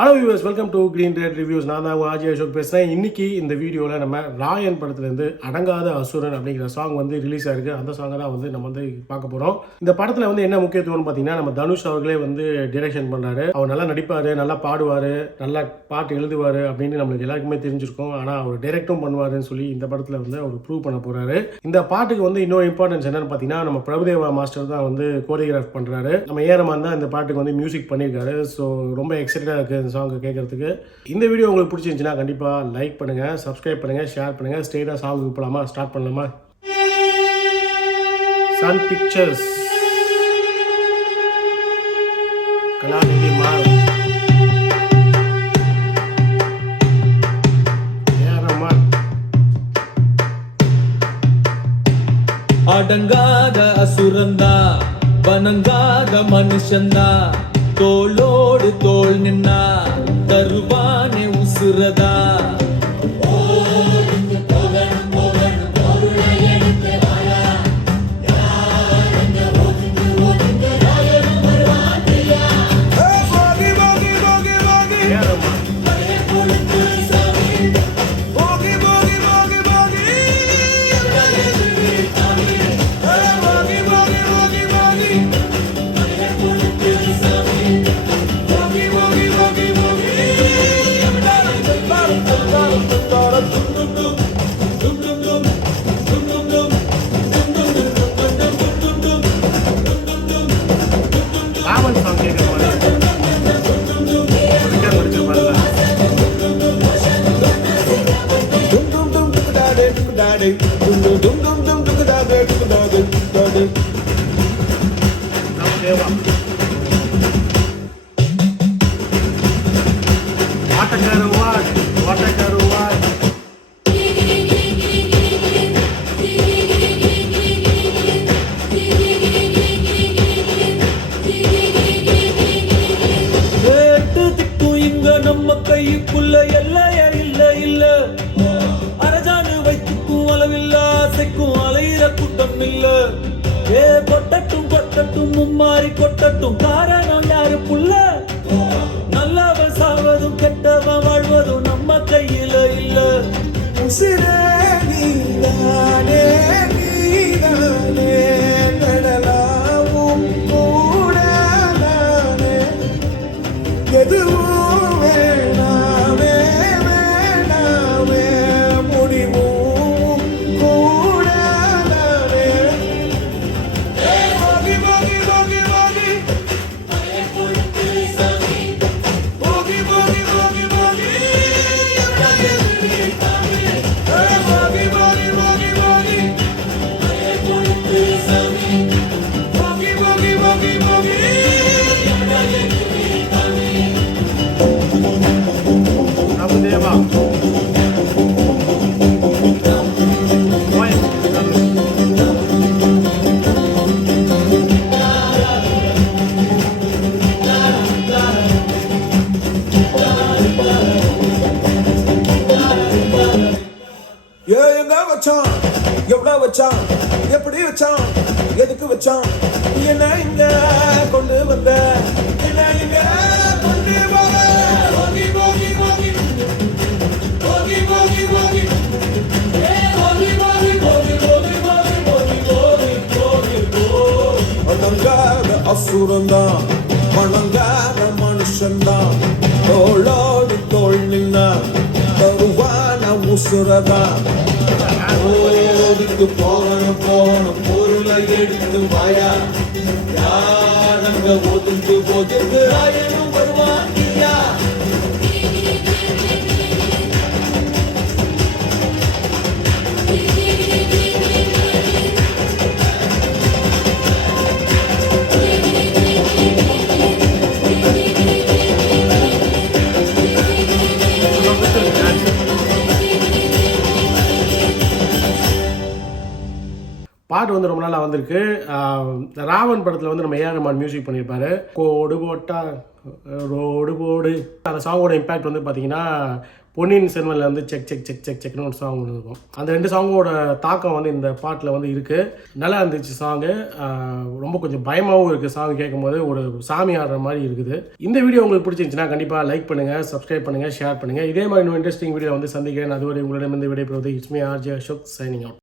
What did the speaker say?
Hello viewers, welcome to green red reviews. நான் தான் ஆஜி அசோக் பேசுகிறேன். இன்றைக்கி இந்த வீடியோவில் நம்ம ராயன் படத்துலேருந்து அடங்காத அசுரன் அப்படிங்கிற சாங் ரிலீஸ் ஆகிருக்கு. அந்த சாங்கை தான் நம்ம பார்க்க போகிறோம். இந்த படத்தில் என்ன முக்கியத்துவம்னு பார்த்தீங்கன்னா, நம்ம தனுஷ் அவர்களே டிரெக்ஷன் பண்ணுறாரு. அவர் நல்லா நடிப்பார், நல்லா பாடுவார், நல்லா பாட்டு எழுதுவார் அப்படின்னு நம்மளுக்கு எல்லாருக்குமே தெரிஞ்சிருக்கும். ஆனால் அவர் டைரக்டும் பண்ணுவாருன்னு சொல்லி இந்த படத்தில் அவர் ப்ரூவ் பண்ண போகிறாரு. இந்த பாட்டுக்கு இன்னொரு இம்பார்ட்டன்ஸ் என்னன்னு பார்த்தீங்கன்னா, நம்ம பிரபுதேவா மாஸ்டர் தான் கோரியோகிராஃப் பண்ணுறாரு. நம்ம ஏரமான் தான் இந்த பாட்டுக்கு மியூசிக் பண்ணியிருக்காரு. ஸோ ரொம்ப எக்ஸைட்டடாக இருக்குது சாங் கேட்கறதுக்கு. இந்த வீடியோ உங்களுக்கு பிடிச்சிருந்துச்சுன்னா கண்டிப்பாக லைக் பண்ணுங்க, சப்ஸ்கிரைப் பண்ணுங்க, ஷேர் பண்ணுங்க. ஸ்ட்ரெயிட்டாக சாங் போகலாமா? ஸ்டார்ட் பண்ணலாமா? சன் பிக்சர்ஸ், கலாநிதி மால், ஏரமான். அடங்காத அசுரந்தா, வணங்காத மனுஷந்தா, தோளோடு தோள் நின்னா தருவானே உசுரதா. நம்ம கைக்குள்ள எல்லைய இல்ல இல்ல, அரஜானு வைத்துக்கும் அளவில்ல, ஆசைக்கும் அலையிற கூட்டம் இல்ல. ஏ கொட்டட்டும் கொட்டட்டும் மும்மாறி கொட்டட்டும், காரணம் யாரு புள்ள? நல்லவன் சாவதும் கெட்டவன் வாழ்வதும் நம்ம கையில இல்ல. உசிரே நீதானே நீதானே, நடலாவும் கூட நானே, எதுவும் எவ்வளோ வச்சான், எப்படி வச்சான், எதுக்கு வச்சான், என்ன இங்க கொண்டு வந்த, என்ன இங்க கொண்டு வர. போகி போகி போகி போகி போகி போகி போகி போகி போகி போகி போகி போகி போகி போகி. அடங்காத அசுரந்தான், வணங்காத மனுஷன்தான், தோளோடு தோள் நின்னா தருவான உசுரதான். போகணும் போகணும் பொருளை எடுத்து வாயா, யாரங்க ஒதுங்கு ஒதுங்கு ராயனும் வருவாங்கியா. பாட்டு ரொம்ப நாளாக வந்திருக்கு. ராவன் படத்தில் நம்ம ஏஆர் மியூசிக் பண்ணியிருப்பாரு. கோடு போட்டா ரோடு போடு. அந்த சாங்கோட இம்பேக்ட் பார்த்தீங்கன்னா பொன்னியின் செல்வனில் வந்து செக் செக் செக் செக் செக்னு ஒரு சாங் ஒன்று இருக்கும். அந்த 2 சாங்கோட தாக்கம் வந்து இந்த பாட்டில் வந்து இருக்குது. நல்லா இருந்துச்சு சாங்கு. ரொம்ப கொஞ்சம் பயமாகவும் இருக்குது சாங் கேட்கும்போது. ஒரு சாமி ஆடுற மாதிரி இருக்குது. இந்த வீடியோ உங்களுக்கு பிடிச்சிருந்துச்சுன்னா கண்டிப்பாக லைக் பண்ணுங்கள், சப்ஸ்கிரைப் பண்ணுங்கள், ஷேர் பண்ணுங்கள். இதே மாதிரி இன்னும் இன்ட்ரெஸ்டிங் வீடியோ வந்து சந்திக்கிறேன். அதுவரை உங்களிடமிருந்து விடைபெறுவது it's me RJ Ashok signing out.